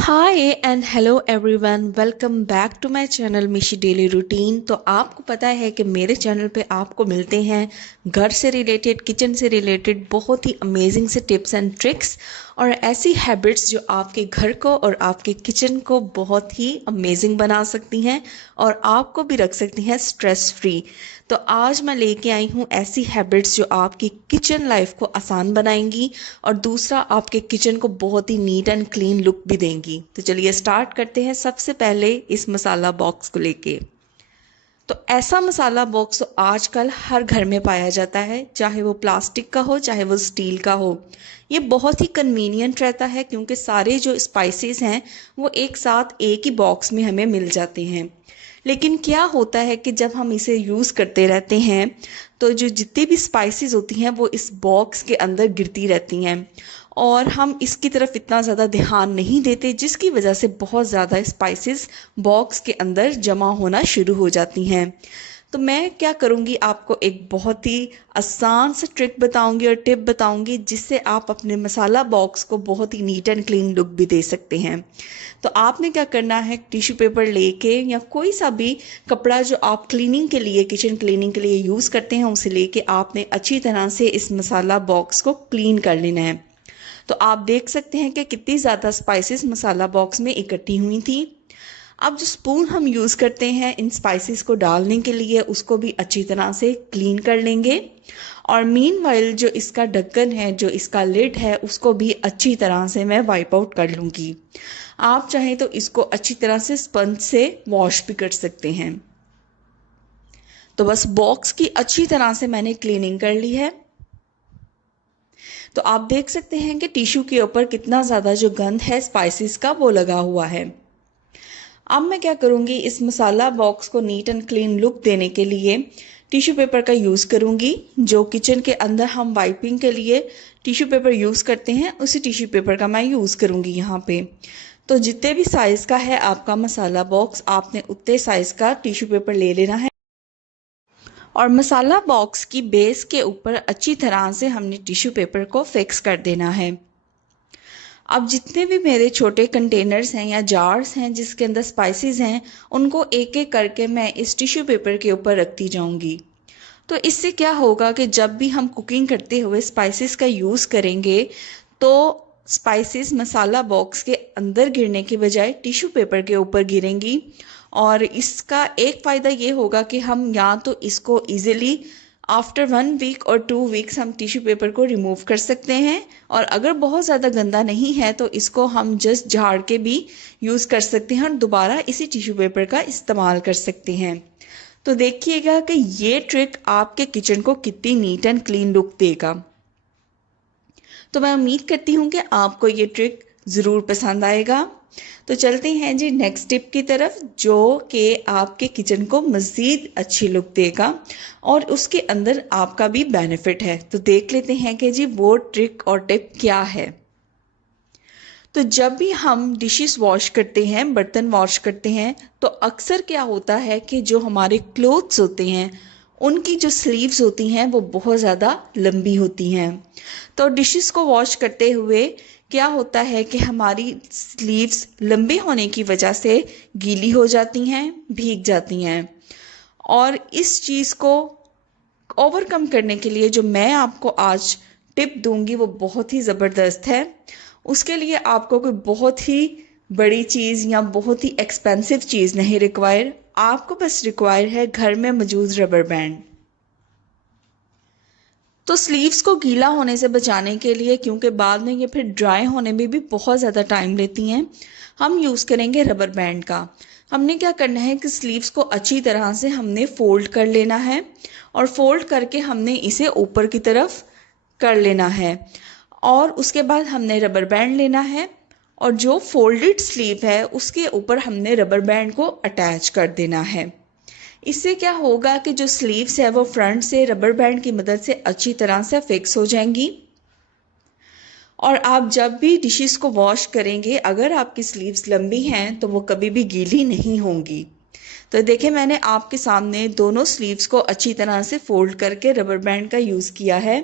Hi and hello everyone, welcome back to my channel Mishi daily routine. तो आपको पता है कि मेरे चैनल पे आपको मिलते हैं घर से रिलेटेड, किचन से रिलेटेड बहुत ही अमेजिंग से टिप्स एंड ट्रिक्स और ऐसी हैबिट्स जो आपके घर को और आपके किचन को बहुत ही अमेजिंग बना सकती हैं और आपको भी रख सकती हैं स्ट्रेस फ्री। तो आज मैं लेके आई हूँ ऐसी हैबिट्स जो आपकी किचन लाइफ को आसान बनाएंगी और दूसरा आपके किचन को बहुत ही नीट एंड क्लीन लुक भी देंगी। तो चलिए स्टार्ट करते हैं सबसे पहले इस मसाला बॉक्स को लेके। तो ऐसा मसाला बॉक्स तो आजकल हर घर में पाया जाता है, चाहे वो प्लास्टिक का हो चाहे वो स्टील का हो। ये बहुत ही कन्वीनियंट रहता है क्योंकि सारे जो स्पाइसेस हैं वो एक साथ एक ही बॉक्स में हमें मिल जाते हैं। लेकिन क्या होता है कि जब हम इसे यूज़ करते रहते हैं तो जो जितनी भी स्पाइसेस होती हैं वो इस बॉक्स के अंदर गिरती रहती हैं और हम इसकी तरफ इतना ज़्यादा ध्यान नहीं देते, जिसकी वजह से बहुत ज़्यादा स्पाइसेस बॉक्स के अंदर जमा होना शुरू हो जाती हैं। तो मैं क्या करूँगी, आपको एक बहुत ही आसान सा ट्रिक बताऊँगी और टिप बताऊँगी जिससे आप अपने मसाला बॉक्स को बहुत ही नीट एंड क्लीन लुक भी दे सकते हैं। तो आपने क्या करना है, टिश्यू पेपर लेके या कोई सा भी कपड़ा जो आप क्लीनिंग के लिए, किचन क्लीनिंग के लिए यूज़ करते हैं, उसे लेके आपने अच्छी तरह से इस मसाला बॉक्स को क्लीन कर लेना है। तो आप देख सकते हैं कि कितनी ज़्यादा स्पाइसेस मसाला बॉक्स में इकट्ठी हुई थी। अब जो स्पून हम यूज़ करते हैं इन स्पाइसेस को डालने के लिए, उसको भी अच्छी तरह से क्लीन कर लेंगे और मीनवाइल जो इसका ढक्कन है, जो इसका लिड है, उसको भी अच्छी तरह से मैं वाइप आउट कर लूँगी। आप चाहें तो इसको अच्छी तरह से स्पंज से वॉश भी कर सकते हैं। तो बस बॉक्स की अच्छी तरह से मैंने क्लीनिंग कर ली है। तो आप देख सकते हैं कि टिश्यू के ऊपर कितना ज़्यादा जो गंध है स्पाइसेस का वो लगा हुआ है। अब मैं क्या करूँगी, इस मसाला बॉक्स को नीट एंड क्लीन लुक देने के लिए टिश्यू पेपर का यूज़ करूँगी। जो किचन के अंदर हम वाइपिंग के लिए टिश्यू पेपर यूज़ करते हैं, उसी टिश्यू पेपर का मैं यूज़ करूँगी यहाँ पे। तो जितने भी साइज़ का है आपका मसाला बॉक्स, आपने उतने साइज़ का टिश्यू पेपर ले लेना है और मसाला बॉक्स की बेस के ऊपर अच्छी तरह से हमने टिश्यू पेपर को फिक्स कर देना है। अब जितने भी मेरे छोटे कंटेनर्स हैं या जार्स हैं जिसके अंदर स्पाइसेस हैं, उनको एक एक करके मैं इस टिश्यू पेपर के ऊपर रखती जाऊंगी। तो इससे क्या होगा कि जब भी हम कुकिंग करते हुए स्पाइसेस का यूज़ करेंगे तो स्पाइसेस मसाला बॉक्स के अंदर गिरने के बजाय टिश्यू पेपर के ऊपर गिरेंगी। और इसका एक फ़ायदा ये होगा कि हम या तो इसको ईज़िली आफ्टर 1 वीक और 2 वीक्स हम टिश्यू पेपर को रिमूव कर सकते हैं, और अगर बहुत ज़्यादा गंदा नहीं है तो इसको हम जस्ट झाड़ के भी यूज़ कर सकते हैं और दोबारा इसी टिश्यू पेपर का इस्तेमाल कर सकते हैं। तो देखिएगा कि ये ट्रिक आपके किचन को कितनी नीट एंड क्लीन लुक देगा। तो मैं उम्मीद करती हूँ कि आपको ये ट्रिक ज़रूर पसंद आएगा। तो चलते हैं जी नेक्स्ट टिप की तरफ, जो कि आपके किचन को मज़ीद अच्छी लुक देगा और उसके अंदर आपका भी बेनिफिट है। तो देख लेते हैं कि जी वो ट्रिक और टिप क्या है। तो जब भी हम डिशेस वॉश करते हैं, बर्तन वॉश करते हैं, तो अक्सर क्या होता है कि जो हमारे क्लोथ्स होते हैं उनकी जो स्लीव्स होती हैं वो बहुत ज़्यादा लंबी होती हैं। तो डिशेस को वॉश करते हुए क्या होता है कि हमारी स्लीव्स लंबे होने की वजह से गीली हो जाती हैं, भीग जाती हैं। और इस चीज़ को ओवरकम करने के लिए जो मैं आपको आज टिप दूंगी वो बहुत ही ज़बरदस्त है। उसके लिए आपको कोई बहुत ही बड़ी चीज़ या बहुत ही एक्सपेंसिव चीज़ नहीं रिक्वायर, आपको बस रिक्वायर है घर में मौजूद रबर बैंड। तो स्लीव्स को गीला होने से बचाने के लिए, क्योंकि बाद में ये फिर ड्राई होने में भी बहुत ज़्यादा टाइम लेती हैं, हम यूज़ करेंगे रबर बैंड का। हमने क्या करना है कि स्लीव्स को अच्छी तरह से हमने फोल्ड कर लेना है और फोल्ड करके हमने इसे ऊपर की तरफ कर लेना है और उसके बाद हमने रबर बैंड लेना है और जो फोल्डेड स्लीव है उसके ऊपर हमने रबर बैंड को अटैच कर देना है। इससे क्या होगा कि जो स्लीव्स है वो फ्रंट से रबर बैंड की मदद से अच्छी तरह से फिक्स हो जाएंगी और आप जब भी डिशेस को वॉश करेंगे, अगर आपकी स्लीव्स लंबी हैं तो वो कभी भी गीली नहीं होंगी। तो देखिए मैंने आपके सामने दोनों स्लीव्स को अच्छी तरह से फोल्ड करके रबर बैंड का यूज़ किया है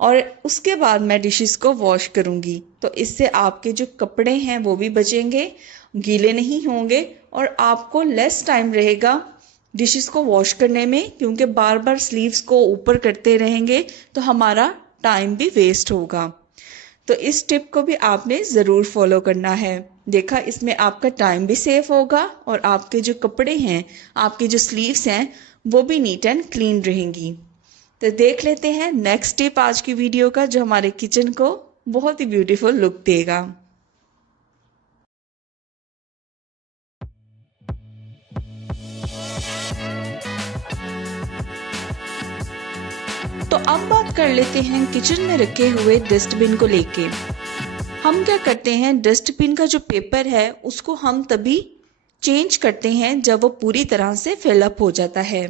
और उसके बाद मैं डिशेस को वॉश करूँगी। तो इससे आपके जो कपड़े हैं वो भी बचेंगे, गीले नहीं होंगे और आपको लेस टाइम रहेगा डिशेस को वॉश करने में, क्योंकि बार बार स्लीव्स को ऊपर करते रहेंगे तो हमारा टाइम भी वेस्ट होगा। तो इस टिप को भी आपने ज़रूर फॉलो करना है। देखा, इसमें आपका टाइम भी सेव होगा और आपके जो कपड़े हैं, आपके जो स्लीव्स हैं, वो भी नीट एंड क्लीन रहेंगी। तो देख लेते हैं नेक्स्ट टिप आज की वीडियो का, जो हमारे किचन को बहुत ही ब्यूटीफुल लुक देगा। तो अब बात कर लेते हैं किचन में रखे हुए डस्टबिन को लेके। हम क्या करते हैं, डस्टबिन का जो पेपर है उसको हम तभी चेंज करते हैं जब वो पूरी तरह से फिलअप हो जाता है।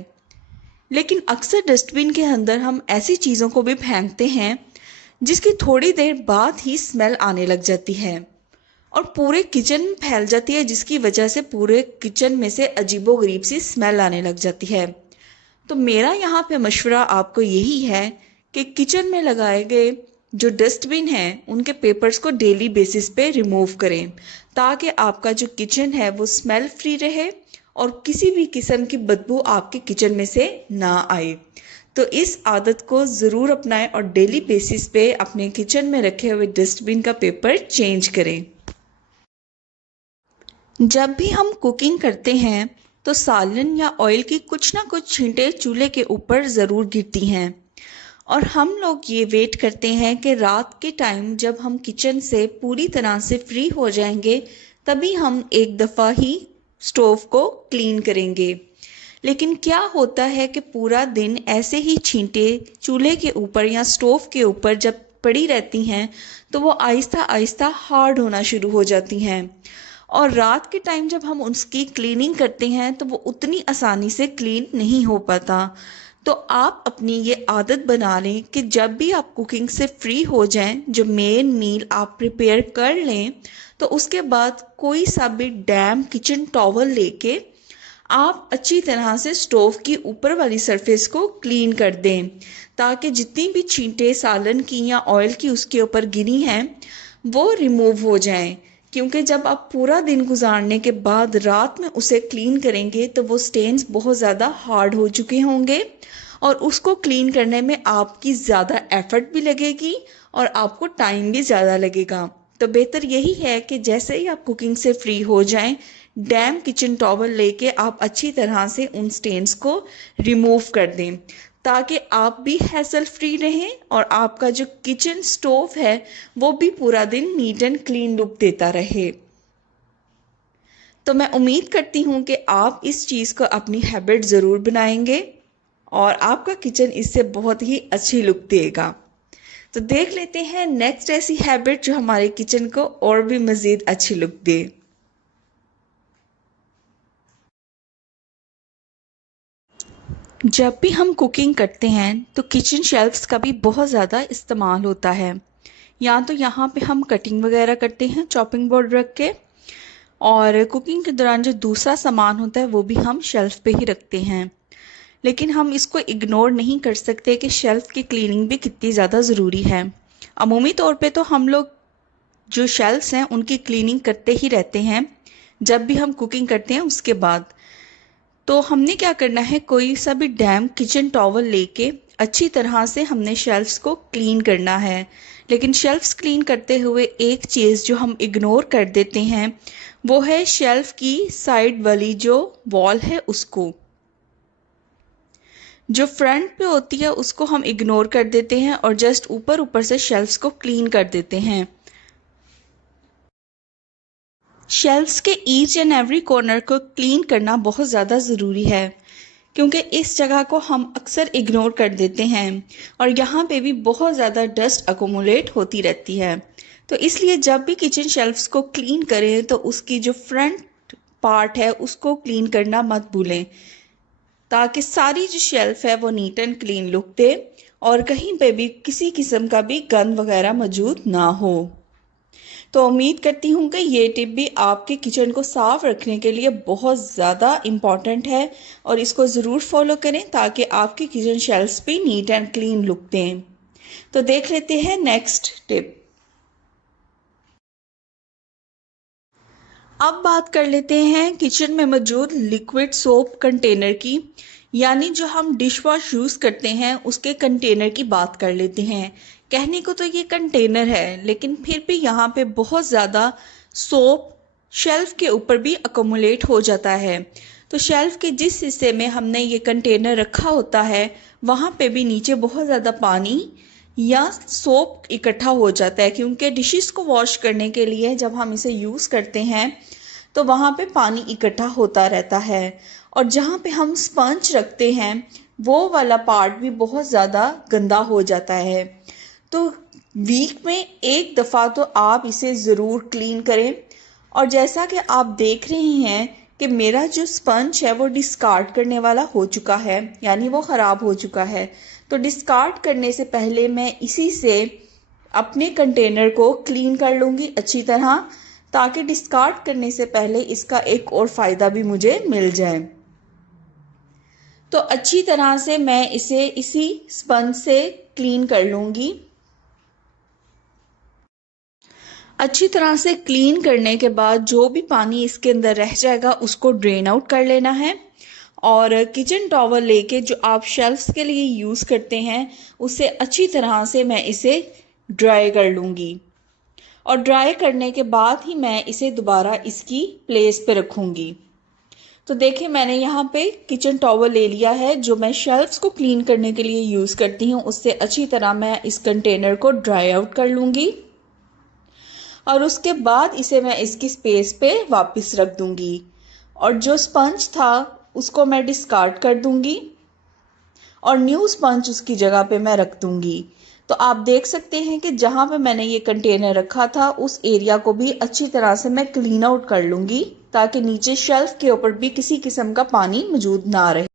लेकिन अक्सर डस्टबिन के अंदर हम ऐसी चीज़ों को भी फेंकते हैं जिसकी थोड़ी देर बाद ही स्मेल आने लग जाती है और पूरे किचन में फैल जाती है, जिसकी वजह से पूरे किचन में से अजीबोगरीब सी स्मेल आने लग जाती है। तो मेरा यहाँ पे मशवरा आपको यही है कि किचन में लगाए गए जो डस्टबिन हैं उनके पेपर्स को डेली बेसिस पे रिमूव करें, ताकि आपका जो किचन है वो स्मेल फ्री रहे और किसी भी किस्म की बदबू आपके किचन में से ना आए। तो इस आदत को ज़रूर अपनाएं और डेली बेसिस पे अपने किचन में रखे हुए डस्टबिन का पेपर चेंज करें। जब भी हम कुकिंग करते हैं तो सालन या ऑयल की कुछ ना कुछ छींटे चूल्हे के ऊपर ज़रूर गिरती हैं और हम लोग ये वेट करते हैं कि रात के टाइम जब हम किचन से पूरी तरह से फ्री हो जाएंगे तभी हम एक दफ़ा ही स्टोव को क्लीन करेंगे। लेकिन क्या होता है कि पूरा दिन ऐसे ही छींटे चूल्हे के ऊपर या स्टोव के ऊपर जब पड़ी रहती हैं तो वो आहिस्ता आहिस्ता हार्ड होना शुरू हो जाती हैं और रात के टाइम जब हम उसकी क्लीनिंग करते हैं तो वो उतनी आसानी से क्लीन नहीं हो पाता। तो आप अपनी ये आदत बना लें कि जब भी आप कुकिंग से फ्री हो जाएं, जो मेन मील आप प्रिपेयर कर लें, तो उसके बाद कोई सा भी डैम्प किचन टॉवल लेके आप अच्छी तरह से स्टोव की ऊपर वाली सरफेस को क्लीन कर दें, ताकि जितनी भी छींटे सालन की या ऑयल की उसके ऊपर गिरी हैं वो रिमूव हो जाएं। क्योंकि जब आप पूरा दिन गुजारने के बाद रात में उसे क्लीन करेंगे तो वो स्टेन्स बहुत ज़्यादा हार्ड हो चुके होंगे और उसको क्लीन करने में आपकी ज़्यादा एफर्ट भी लगेगी और आपको टाइम भी ज़्यादा लगेगा। तो बेहतर यही है कि जैसे ही आप कुकिंग से फ्री हो जाएं, डैम्प किचन टॉवल लेके आप अच्छी तरह से उन स्टेन्स को रिमूव कर दें, ताकि आप भी हैसल फ्री रहें और आपका जो किचन स्टोव है वो भी पूरा दिन नीट एंड क्लीन लुक देता रहे। तो मैं उम्मीद करती हूँ कि आप इस चीज़ को अपनी हैबिट ज़रूर बनाएंगे और आपका किचन इससे बहुत ही अच्छी लुक देगा। तो देख लेते हैं नेक्स्ट ऐसी हैबिट जो हमारे किचन को और भी मज़ीद अच्छी लुक दे। जब भी हम कुकिंग करते हैं तो किचन शेल्फ्स का भी बहुत ज़्यादा इस्तेमाल होता है। या तो यहाँ पे हम कटिंग वगैरह करते हैं चॉपिंग बोर्ड रख के, और कुकिंग के दौरान जो दूसरा सामान होता है वो भी हम शेल्फ पे ही रखते हैं। लेकिन हम इसको इग्नोर नहीं कर सकते कि शेल्फ़ की क्लीनिंग भी कितनी ज़्यादा ज़रूरी है। अमूमी तौर पे तो हम लोग जो शेल्फ्स हैं उनकी क्लीनिंग करते ही रहते हैं जब भी हम कुकिंग करते हैं उसके बाद। तो हमने क्या करना है, कोई सा भी डैम्प किचन टॉवल लेके अच्छी तरह से हमने शेल्फ्स को क्लीन करना है। लेकिन शेल्फ्स क्लीन करते हुए एक चीज़ जो हम इग्नोर कर देते हैं वो है शेल्फ़ की साइड वाली जो वॉल है उसको, जो फ्रंट पे होती है उसको हम इग्नोर कर देते हैं और जस्ट ऊपर ऊपर से शेल्फ्स को क्लीन कर देते हैं। शेल्फ्स के ईच एंड एवरी कॉर्नर को क्लीन करना बहुत ज़्यादा ज़रूरी है, क्योंकि इस जगह को हम अक्सर इग्नोर कर देते हैं और यहाँ पे भी बहुत ज़्यादा डस्ट अकोमुलेट होती रहती है। तो इसलिए जब भी किचन शेल्फ्स को क्लीन करें तो उसकी जो फ्रंट पार्ट है उसको क्लीन करना मत भूलें, ताकि सारी जो शेल्फ है वो नीट एंड क्लीन लुक दे और कहीं पे भी किसी किस्म का भी गंद वगैरह मौजूद ना हो। तो उम्मीद करती हूँ कि ये टिप भी आपके किचन को साफ़ रखने के लिए बहुत ज़्यादा इम्पॉर्टेंट है और इसको ज़रूर फॉलो करें ताकि आपके किचन शेल्फ्स भी नीट एंड क्लीन लुक दें। तो देख लेते हैं नेक्स्ट टिप। अब बात कर लेते हैं किचन में मौजूद लिक्विड सोप कंटेनर की, यानी जो हम डिश वॉश यूज़ करते हैं उसके कंटेनर की बात कर लेते हैं। कहने को तो ये कंटेनर है, लेकिन फिर भी यहाँ पे बहुत ज़्यादा सोप शेल्फ के ऊपर भी अकोमुलेट हो जाता है। तो शेल्फ के जिस हिस्से में हमने ये कंटेनर रखा होता है वहाँ पे भी नीचे बहुत ज़्यादा पानी या सोप इकट्ठा हो जाता है, क्योंकि डिशेस को वॉश करने के लिए जब हम इसे यूज़ करते हैं तो वहाँ पे पानी इकट्ठा होता रहता है। और जहाँ पे हम स्पंज रखते हैं वो वाला पार्ट भी बहुत ज़्यादा गंदा हो जाता है। तो वीक में एक दफ़ा तो आप इसे ज़रूर क्लीन करें। और जैसा कि आप देख रहे हैं कि मेरा जो स्पंज है वो डिस्कार्ड करने वाला हो चुका है, यानी वो ख़राब हो चुका है। तो डिस्कार्ड करने से पहले मैं इसी से अपने कंटेनर को क्लीन कर लूँगी अच्छी तरह, ताकि डिस्कार्ड करने से पहले इसका एक और फ़ायदा भी मुझे मिल जाए। तो अच्छी तरह से मैं इसे इसी स्पंज से क्लीन कर लूँगी। अच्छी तरह से क्लीन करने के बाद जो भी पानी इसके अंदर रह जाएगा उसको ड्रेन आउट कर लेना है। और किचन टॉवल लेके जो आप शेल्फ्स के लिए यूज़ करते हैं उससे अच्छी तरह से मैं इसे ड्राई कर लूँगी। और ड्राई करने के बाद ही मैं इसे दोबारा इसकी प्लेस पे रखूँगी। तो देखिए मैंने यहाँ पे किचन टॉवल ले लिया है जो मैं शेल्फ्स को क्लीन करने के लिए यूज़ करती हूँ। उससे अच्छी तरह मैं इस कंटेनर को ड्राई आउट कर लूँगी और उसके बाद इसे मैं इसकी स्पेस पे वापस रख दूँगी। और जो स्पंज था उसको मैं डिस्कार्ड कर दूँगी और न्यू स्पंज उसकी जगह पे मैं रख दूँगी। तो आप देख सकते हैं कि जहाँ पे मैंने ये कंटेनर रखा था उस एरिया को भी अच्छी तरह से मैं क्लीन आउट कर लूँगी, ताकि नीचे शेल्फ के ऊपर भी किसी किस्म का पानी मौजूद ना रहे।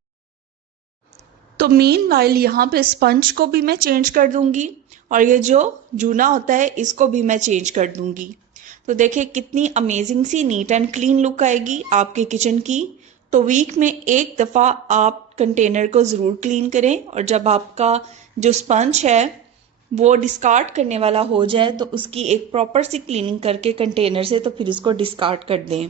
तो मीनवाइल यहाँ पे स्पंज को भी मैं चेंज कर दूँगी और ये जो जूना होता है इसको भी मैं चेंज कर दूँगी। तो देखिए कितनी अमेजिंग सी नीट एंड क्लीन लुक आएगी आपके किचन की। तो वीक में एक दफ़ा आप कंटेनर को ज़रूर क्लीन करें, और जब आपका जो स्पंज है वो डिस्कार्ड करने वाला हो जाए तो उसकी एक प्रॉपर सी क्लीनिंग करके कंटेनर से तो फिर उसको डिस्कार्ड कर दें।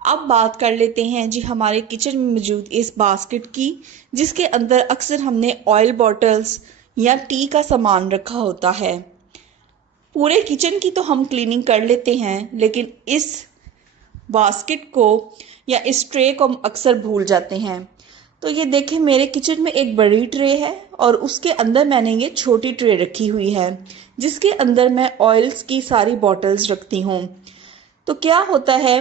अब बात कर लेते हैं जी हमारे किचन में मौजूद इस बास्केट की, जिसके अंदर अक्सर हमने ऑयल बॉटल्स या टी का सामान रखा होता है। पूरे किचन की तो हम क्लीनिंग कर लेते हैं, लेकिन इस बास्केट को या इस ट्रे को हम अक्सर भूल जाते हैं। तो ये देखें मेरे किचन में एक बड़ी ट्रे है और उसके अंदर मैंने ये छोटी ट्रे रखी हुई है, जिसके अंदर मैं ऑयल्स की सारी बॉटल्स रखती हूँ। तो क्या होता है,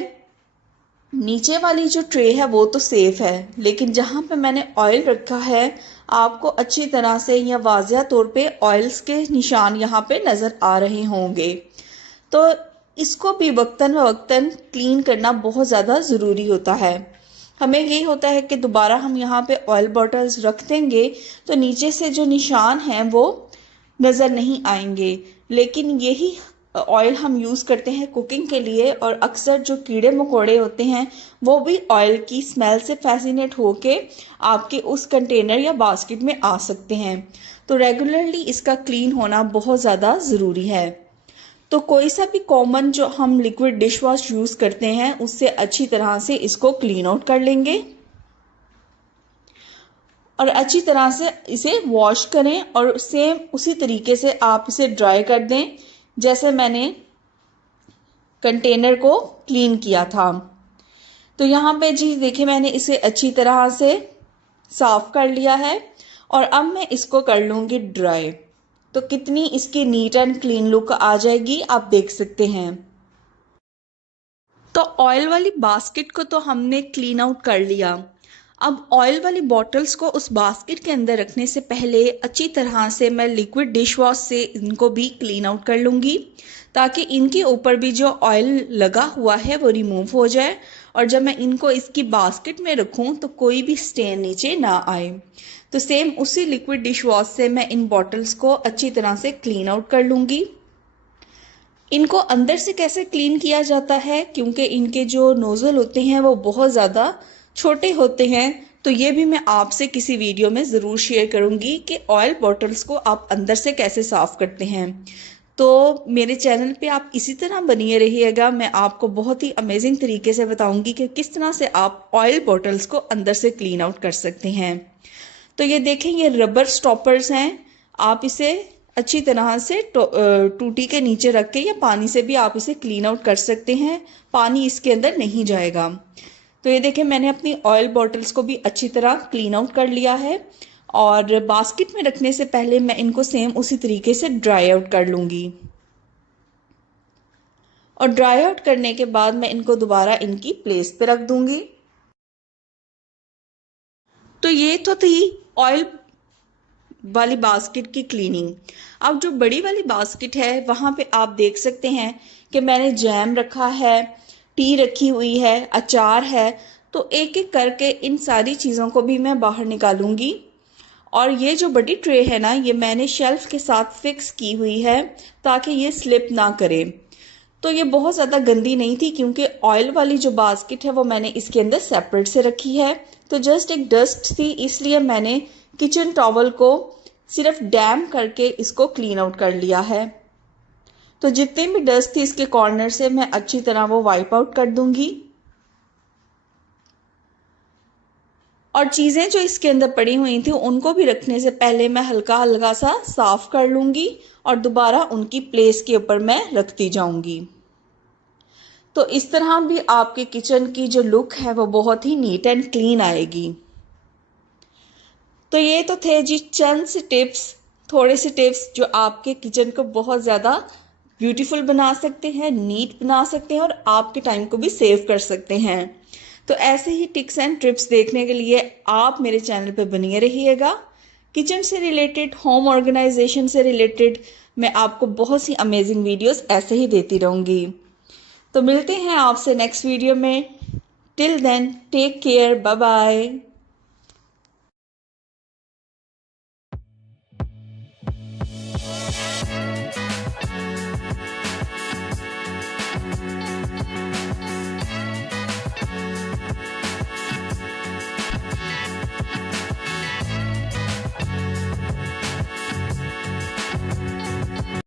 नीचे वाली जो ट्रे है वो तो सेफ़ है, लेकिन जहाँ पे मैंने ऑयल रखा है आपको अच्छी तरह से या वाज़िया तौर पे ऑयल्स के निशान यहाँ पे नज़र आ रहे होंगे। तो इसको भी वक्तन वक्तन क्लीन करना बहुत ज़्यादा ज़रूरी होता है। हमें यही होता है कि दोबारा हम यहाँ पे ऑयल बॉटल्स रख देंगे तो नीचे से जो निशान हैं वो नज़र नहीं आएंगे, लेकिन यही ऑयल हम यूज़ करते हैं कुकिंग के लिए, और अक्सर जो कीड़े मकोड़े होते हैं वो भी ऑयल की स्मेल से फैसिनेट होके आपके उस कंटेनर या बास्केट में आ सकते हैं। तो रेगुलरली इसका क्लीन होना बहुत ज़्यादा ज़रूरी है। तो कोई सा भी कॉमन जो हम लिक्विड डिश वॉश यूज़ करते हैं उससे अच्छी तरह से इसको क्लीन आउट कर लेंगे और अच्छी तरह से इसे वॉश करें, और सेम उसी तरीके से आप इसे ड्राई कर दें जैसे मैंने कंटेनर को क्लीन किया था। तो यहाँ पे जी देखिए मैंने इसे अच्छी तरह से साफ़ कर लिया है और अब मैं इसको कर लूँगी ड्राई। तो कितनी इसकी नीट एंड क्लीन लुक आ जाएगी आप देख सकते हैं। तो ऑयल वाली बास्केट को तो हमने क्लीन आउट कर लिया। अब ऑयल वाली बॉटल्स को उस बास्केट के अंदर रखने से पहले अच्छी तरह से मैं लिक्विड डिश वॉश से इनको भी क्लीन आउट कर लूँगी, ताकि इनके ऊपर भी जो ऑयल लगा हुआ है वो रिमूव हो जाए, और जब मैं इनको इसकी बास्केट में रखूँ तो कोई भी स्टेन नीचे ना आए। तो सेम उसी लिक्विड डिश वॉश से मैं इन बॉटल्स को अच्छी तरह से क्लीन आउट कर लूँगी। इनको अंदर से कैसे क्लीन किया जाता है, क्योंकि इनके जो नोज़ल होते हैं वो बहुत ज़्यादा छोटे होते हैं, तो ये भी मैं आपसे किसी वीडियो में ज़रूर शेयर करूँगी कि ऑयल बॉटल्स को आप अंदर से कैसे साफ़ करते हैं। तो मेरे चैनल पे आप इसी तरह बनिए रहिएगा। मैं आपको बहुत ही अमेजिंग तरीके से बताऊंगी कि किस तरह से आप ऑयल बॉटल्स को अंदर से क्लीन आउट कर सकते हैं। तो ये देखें, ये रबर स्टॉपर्स हैं। आप इसे अच्छी तरह से टूटी के नीचे रख के या पानी से भी आप इसे क्लीन आउट कर सकते हैं। पानी इसके अंदर नहीं जाएगा। तो ये देखें, मैंने अपनी ऑयल बॉटल्स को भी अच्छी तरह क्लीन आउट कर लिया है और बास्केट में रखने से पहले मैं इनको सेम उसी तरीके से ड्राई आउट कर लूँगी। और ड्राई आउट करने के बाद मैं इनको दोबारा इनकी प्लेस पे रख दूँगी। तो ये तो थी ऑयल वाली बास्केट की क्लीनिंग। अब जो बड़ी वाली बास्केट है वहाँ पे आप देख सकते हैं कि मैंने जैम रखा है, टी रखी हुई है, अचार है। तो एक एक करके इन सारी चीज़ों को भी मैं बाहर निकालूंगी। और ये जो बड़ी ट्रे है ना, ये मैंने शेल्फ के साथ फिक्स की हुई है ताकि ये स्लिप ना करे। तो ये बहुत ज़्यादा गंदी नहीं थी क्योंकि ऑयल वाली जो बास्केट है वो मैंने इसके अंदर सेपरेट से रखी है। तो जस्ट एक डस्ट थी, इसलिए मैंने किचन टॉवल को सिर्फ डैम करके इसको क्लीन आउट कर लिया है। तो जितनी भी डस्ट थी इसके कॉर्नर से मैं अच्छी तरह वो वाइप आउट कर दूंगी। और चीज़ें जो इसके अंदर पड़ी हुई थी उनको भी रखने से पहले मैं हल्का हल्का सा साफ कर लूंगी और दोबारा उनकी प्लेस के ऊपर मैं रखती जाऊंगी। तो इस तरह भी आपके किचन की जो लुक है वो बहुत ही नीट एंड क्लीन आएगी। तो ये तो थे जी चंद से टिप्स, थोड़े से टिप्स जो आपके किचन को बहुत ज़्यादा ब्यूटीफुल बना सकते हैं, नीट बना सकते हैं और आपके टाइम को भी सेव कर सकते हैं। तो ऐसे ही टिप्स एंड ट्रिप्स देखने के लिए आप मेरे चैनल पर बनिए रहिएगा। किचन से रिलेटेड, होम ऑर्गेनाइजेशन से रिलेटेड मैं आपको बहुत सी अमेजिंग वीडियोस ऐसे ही देती रहूँगी। तो मिलते हैं आपसे नेक्स्ट वीडियो में। Till then take care, bye bye.